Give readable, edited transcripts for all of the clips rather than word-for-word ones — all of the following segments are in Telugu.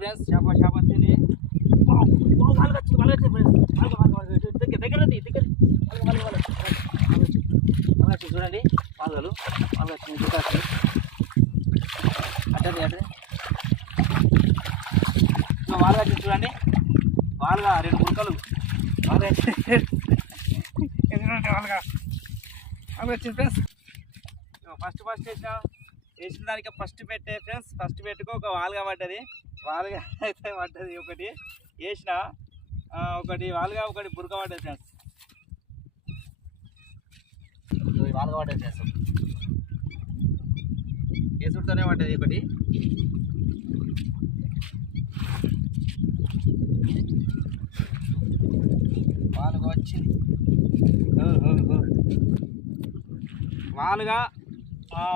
ఫ్రెండ్స్ చేప వచ్చింది. చూడండి వాల్గలు వచ్చింది అట్టది వాల్గా వచ్చింది చూడండి. వాల్గా 2 ముక్కలు వాల్గా వచ్చింది ఫ్రెండ్స్. ఫస్ట్ వేసిన దానికి ఫస్ట్ పెట్టే ఫ్రెండ్స్. ఫస్ట్ పెట్టుకో ఒక వాల్గా పడ్డది. వాల్గా అయితే పడ్డది ఒకటి వేసిన, ఒకటి వాల్గా ఒకటి బురక పడ్డది ఫ్రెండ్స్. వాల్గా పడ్డది ఫ్రెండ్స్. వేసుడుతోనే పడ్డది ఒకటి. వాలుగా వచ్చింది. వాలుగా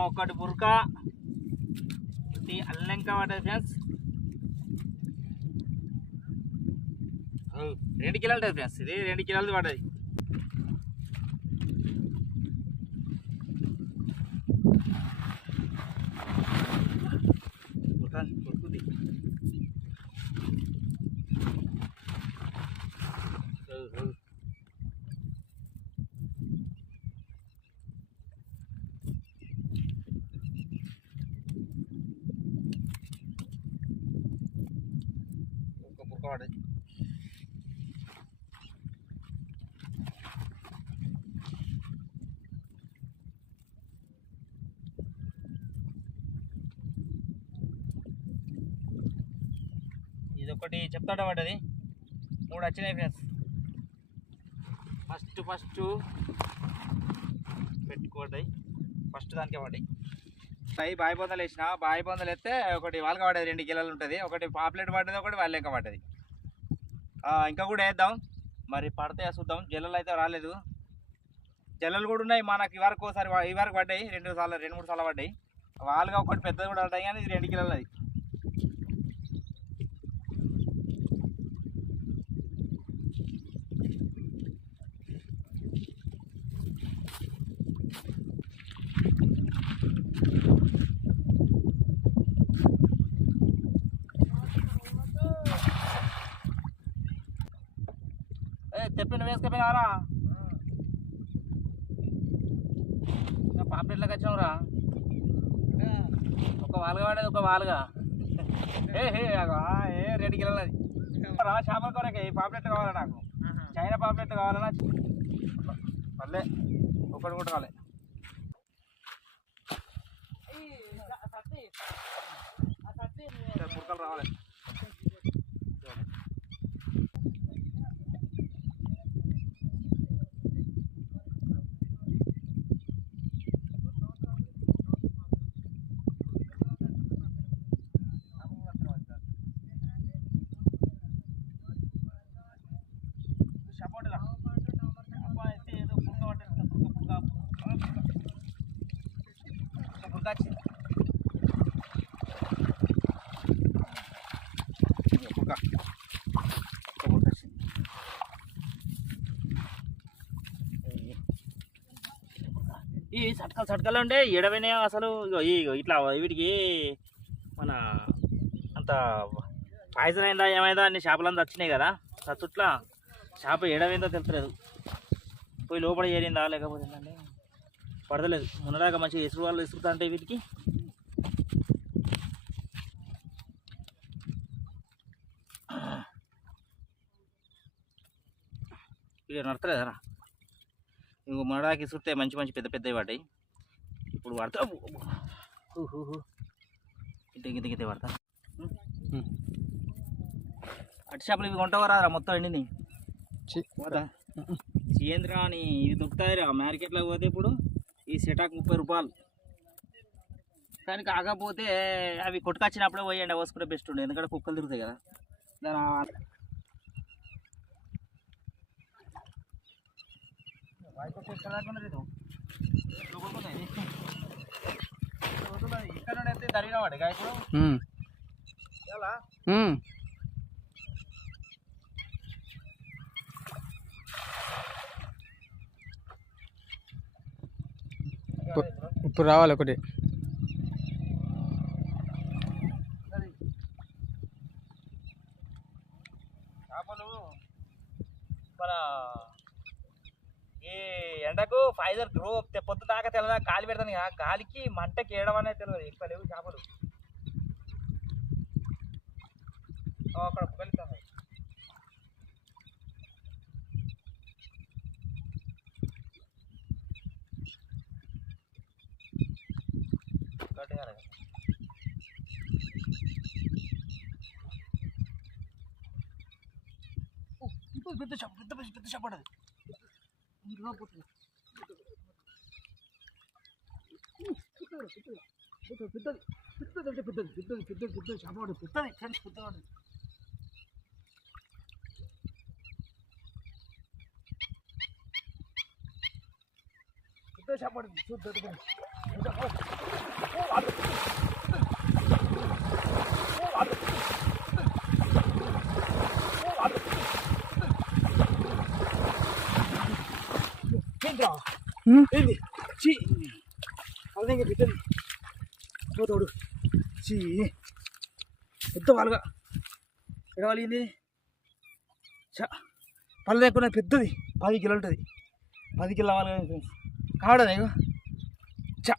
ఒకటి బురక అల్లంక పడ్డది ఫ్రెండ్స్. 2 కిలోలు ఉంటుంది ఫ్రెండ్స్. ఇది 2 కిలోలు పడ్డది. బురక పడ్డది. ఇది ఒకటి చెప్తాడ పడ్డది. 3 వచ్చినాయి ఫ్రెండ్స్. ఫస్ట్ పెట్టుకోండి. ఫస్ట్ దానికే పడ్డాయి. బాయి బొందలు వేసిన. బాయి బొందలు వేస్తే ఒకటి వాల్గా పడ్డది 2 కిలోలు ఉంటుంది. ఒకటి పాప్లెట్ పడ్డది, ఒకటి వాళ్ళెంక పడ్డది. ఇంకా కూడా వేద్దాం మరి, పడితే చూద్దాం. జల్లలు అయితే రాలేదు. జల్లలు కూడా ఉన్నాయి మనకి. ఈ వరకు పడ్డాయి 2 3 సార్లు పడ్డాయి. వాల్గా ఒకటి పెద్దది కూడా పడ్డాయి, కానీ ఇది 2 కిలోలు అది. తెప్పిన వేసుకపోయినారా? పాపలెట్లోకి వచ్చినావురా? ఒక వాల్గా పడేది, ఒక వాల్గా. 2 కిలోలు అది. చేపల కొరకే పాపలెట్ కావాలా నాకు. చైనా పాపలెట్ కావాలన్నా పల్లె ఒకటి కూడా కావాలి. పురకలు రావాలి. ఈ సట్కలు ఉండే ఎడవైనా అసలు. ఇట్లా వీటికి మన అంత పాయిజన్ అయిందా ఏమైందా అన్ని చేపలంతా వచ్చినాయి కదా. సత్తుట్లా చేప ఎడవైందో తెలుస్తలేదు. పోయి లోపల చేరిందా లేకపోతే ఏంటంటే పడతలేదు. మొన్నదాకా మంచిగా ఇసురు వాళ్ళు ఇసురుతా అంటే వీటికి ఇక నడతలేదరా. ఇంకో మొన్నదాకా ఇసురుతే మంచి పెద్దవి పడ్డాయి. ఇప్పుడు పడతా ఇంత పడతా. అట్టి చేపలు ఇవి కొంటావరా మొత్తం ఎండిని ఏంద్రా అని. ఇవి దొరుకుతాయిరా మార్కెట్లో పోతే. ఇప్పుడు ఈ సెటాకు 30 రూపాయలు. కానీ కాకపోతే అవి కొట్టుకొచ్చినప్పుడే పోయి ఎండ పోసుకుంటే బెస్ట్ ఉండే, ఎందుకంటే కుక్కలు తిరుగుతాయి కదా. దాని ఇక్కడ అయితే తరిగిన వాడు గాయకుడు. ఇప్పుడు రావాలి ఒకటి. వైజర్ గ్రో పొద్దు దాకా తెల్లదా గాలి పెడతాను కదా, గాలికి మంటకి ఏడవ అనేది తెలియదు. ఎక్కువ లేవు చేపలు. అక్కడ వెళ్తాను పెద్ద చేప, పెద్ద చేప పడదు. పెద్దది చేప పడదు, పెద్దది ఫ్రెండ్స్, పెద్దది. పెద్ద చేప పడుతుంది చూద్దాం. ఏంది చీ అదే పెద్దది తోడు చీ పెద్ద వాళ్ళగా ఎడవాలింది. చా పళ్ళు లేకుండా పెద్దది 10 కిలో ఉంటుంది. 10 కిలో వాళ్ళగా కావడదా చా